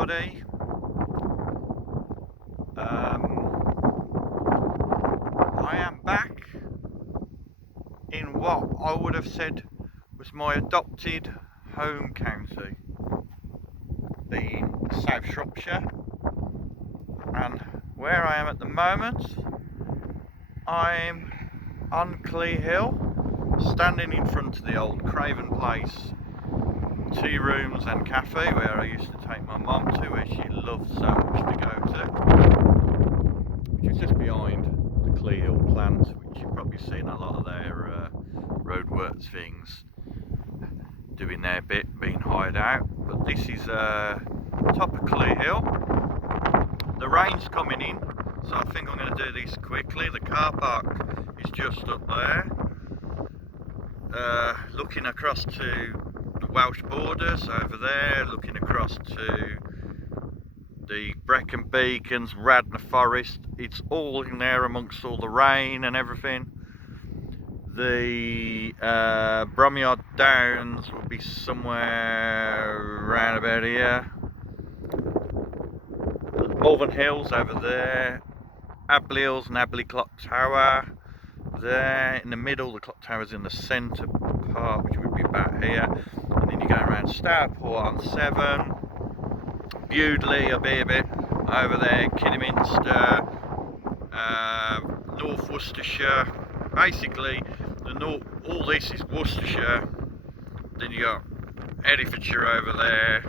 everybody. I am back in what I would have said was my adopted home county, being South Shropshire, and where I am at the moment, I'm on Clee Hill, standing in front of the old Craven Place tea rooms and cafe where I used to take my mum to, where she loved so much to go to, which is just behind the Clee Hill plant, which you've probably seen a lot of their roadworks things doing their bit, being hired out. But this is top of Clee Hill. The rain's coming in, so I think I'm going to do this quickly. The car park is just up there, looking across to the Welsh borders over there, looking across to the Brecon Beacons, Radnor Forest. It's all in there amongst all the rain and everything. The Bromyard Downs will be somewhere around about here. Malvern Hills over there. Abberley Hills and Abberley Clock Tower there in the middle. The clock tower's in the centre part, which would be about here, and then you go around Stourport on 7, Bewdley will be a bit over there, Kidderminster, North Worcestershire. Basically all this is Worcestershire. Then you got Herefordshire over there,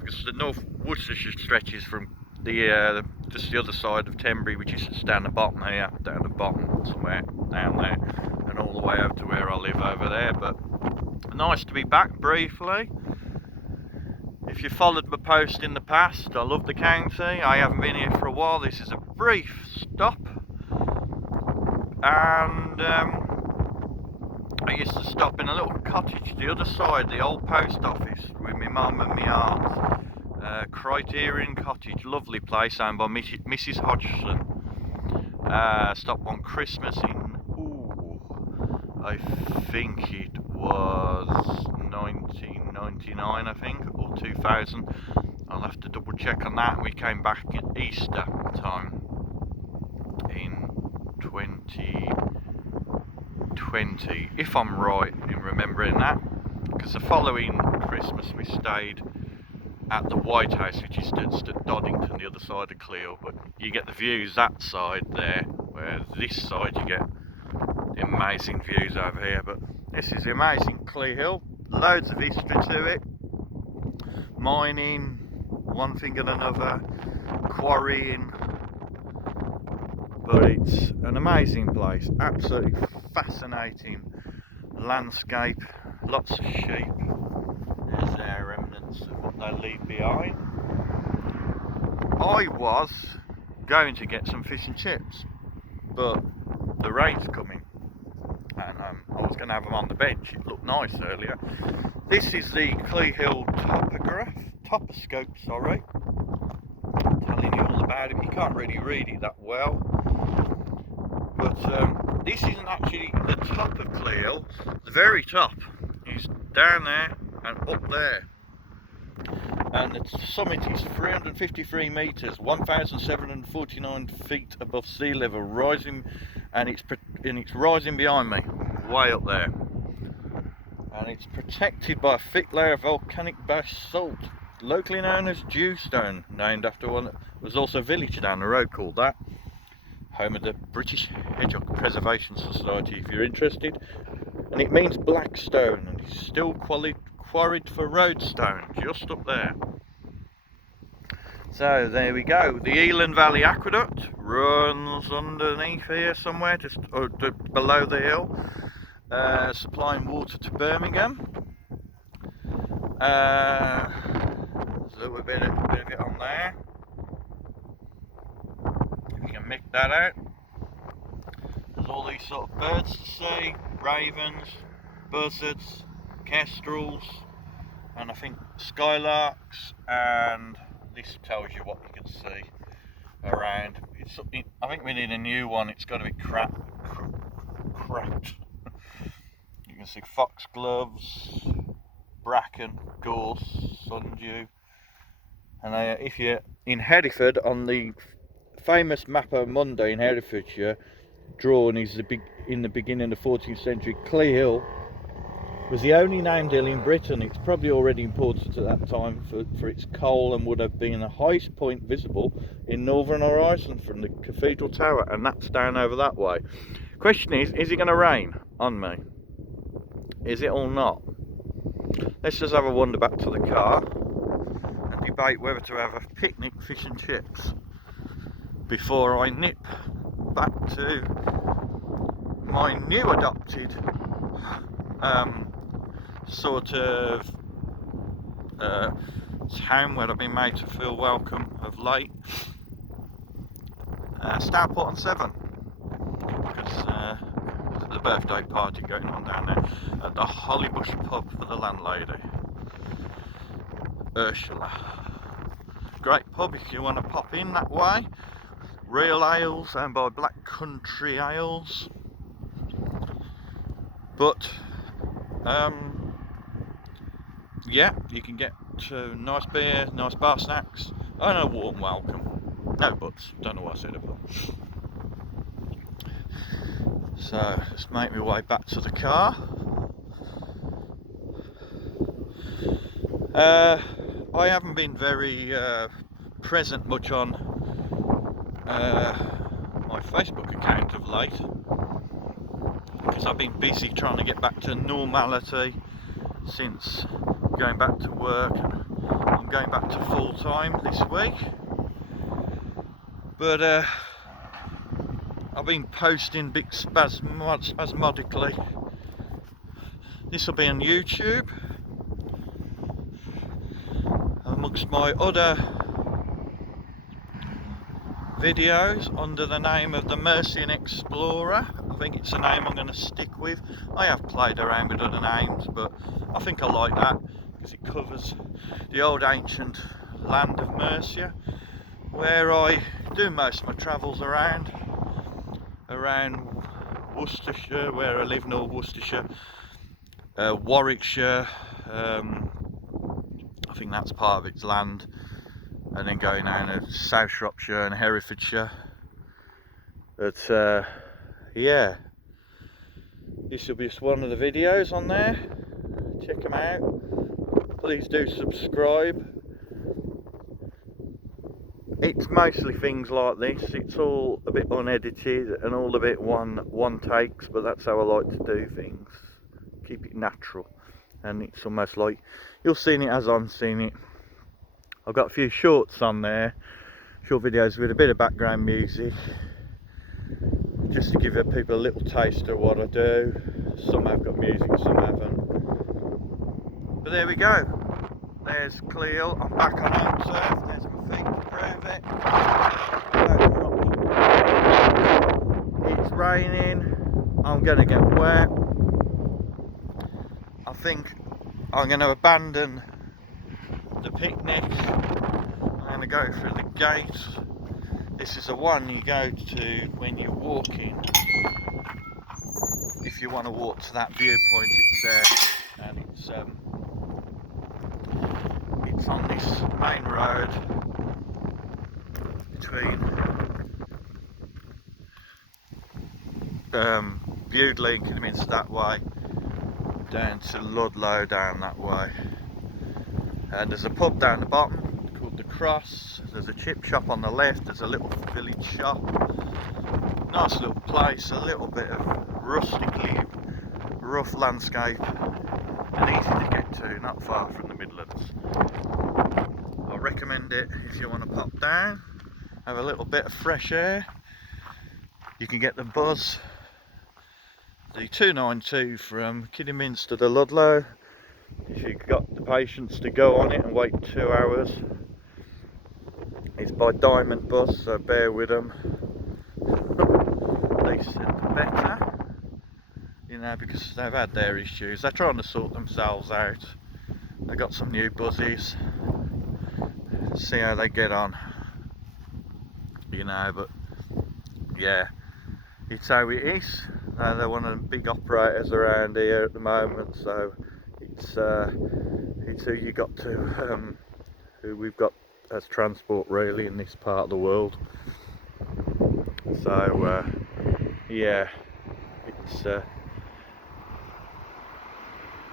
because the North Worcestershire stretches from the just the other side of Tenbury, which is just down the bottom here, down the bottom somewhere down there, and all the way over to where I live over there. But nice to be back briefly. If you followed my post in the past, I love the county. I haven't been here for a while. This is a brief stop, and I used to stop in a little cottage the other side, the old post office, with my mum and my aunt. Criterion Cottage, lovely place, owned by Mrs. Hodgson. Stopped on Christmas in, I think it was 1999, I think, or 2000. I'll have to double check on that. We came back at Easter time in 2020, if I'm right in remembering that, because the following Christmas we stayed at the White House, which is stood at Doddington, the other side of Clee Hill. But you get the views that side there, where this side you get the amazing views over here. But this is the amazing Clee Hill, loads of history to it, mining, one thing and another, quarrying, but it's an amazing place, absolutely fascinating landscape, lots of sheep. There's their remnants of what they leave behind. I was going to get some fish and chips, but the rain's coming, and I was going to have them on the bench. It looked nice earlier. This is the Clee Hill toposcope, sorry. I'm telling you all about it. You can't really read it that well, but this isn't actually the top of Clee Hill. The very top is down there and up there, and the summit is 353 metres, 1,749 feet above sea level, rising, and it's rising behind me, way up there, and it's protected by a thick layer of volcanic basalt, locally known as Dewstone, named after one that was also a village down the road called that, home of the British Hedgehog Preservation Society, if you're interested. And it means black stone, and it's still quarried for roadstone, just up there. So there we go. The Eland Valley Aqueduct runs underneath here somewhere, just below the hill, supplying water to Birmingham. There's a little bit of it on there, if you can make that out. There's all these sort of birds to see, ravens, buzzards, kestrels, and I think skylarks, and this tells you what you can see around. I think we need a new one. It's got to be cracked. You can see foxgloves, bracken, gorse, sundew, And if you're in Hereford, on the famous Mapper Monday in Herefordshire, drawn is in the beginning of the 14th century, Clee Hill was the only named hill in Britain. It's probably already important at that time for its coal, and would have been the highest point visible in northern horizon from the cathedral tower, and that's down over that way. Question is it going to rain on me? Is it or not? Let's just have a wander back to the car and debate whether to have a picnic, fish and chips before I nip back to my new adopted sort of town where I've been made to feel welcome of late. Stourport on 7, because there's a birthday party going on down there at the Hollybush pub for the landlady, Ursula. Great pub if you want to pop in that way. Real ales and by Black Country Ales. But yeah, you can get nice beer, nice bar snacks, and a warm welcome. No buts, don't know what I said about. So let's make my way back to the car. I haven't been very present much on my Facebook account of late, because I've been busy trying to get back to normality since going back to work. I'm going back to full time this week, but I've been posting big spasmodically. This will be on YouTube amongst my other videos under the name of the Mercian Explorer. I think it's a name I'm going to stick with. I have played around with other names, but I think I like that because it covers the old ancient land of Mercia, where I do most of my travels around Worcestershire, where I live, North Worcestershire, Warwickshire, I think that's part of its land, and then going down to South Shropshire and Herefordshire. But yeah, this will be just one of the videos on there. Check them out. Please do subscribe. It's mostly things like this. It's all a bit unedited and all a bit one takes, but that's how I like to do things. Keep it natural, and it's almost like you'll see it as I'm seeing it. I've got a few shorts on there, short videos with a bit of background music, just to give people a little taste of what I do. Some have got music, some haven't. But there we go. There's Clee Hill. I'm back on home turf. There's my thing to prove it. It's raining. I'm going to get wet. I think I'm going to abandon the picnic. I'm going to go through the gate. This is the one you go to when you're walking. If you want to walk to that viewpoint, it's there, and it's on this main road between Bewdley and Kidderminster that way, down to Ludlow down that way. And there's a pub down the bottom called The Cross. There's a chip shop on the left. There's a little village shop. Nice little place, a little bit of rustically rough landscape, and easy to get to, not far from the Midlands. I recommend it if you want to pop down, have a little bit of fresh air. You can get the bus, the 292 from Kidderminster to Ludlow, if you've got the patience to go on it and wait 2 hours. It's by Diamond Bus, so bear with them. They said the better, you know, because they've had their issues. They're trying to sort themselves out. They've got some new buses. See how they get on, you know. But yeah, it's how it is. They're one of the big operators around here at the moment, so it's who you got to who we've got as transport really in this part of the world. So yeah, it's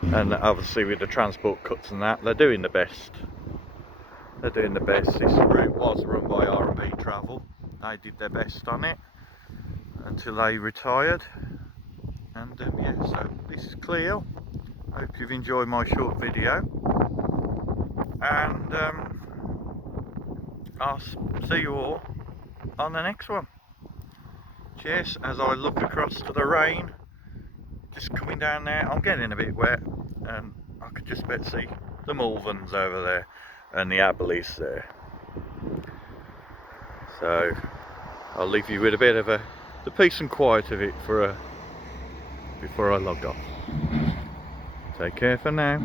and obviously with the transport cuts and that, they're doing the best. They're doing the best. This route was run by R&B Travel. They did their best on it until they retired. And yeah, so this is Clee Hill. Hope you've enjoyed my short video. And I'll see you all on the next one. Cheers. As I look across to the rain just coming down there, I'm getting a bit wet, and I could just about see the Malverns over there and the Abberleys there. So I'll leave you with a bit of the peace and quiet of it before I log off. Take care for now.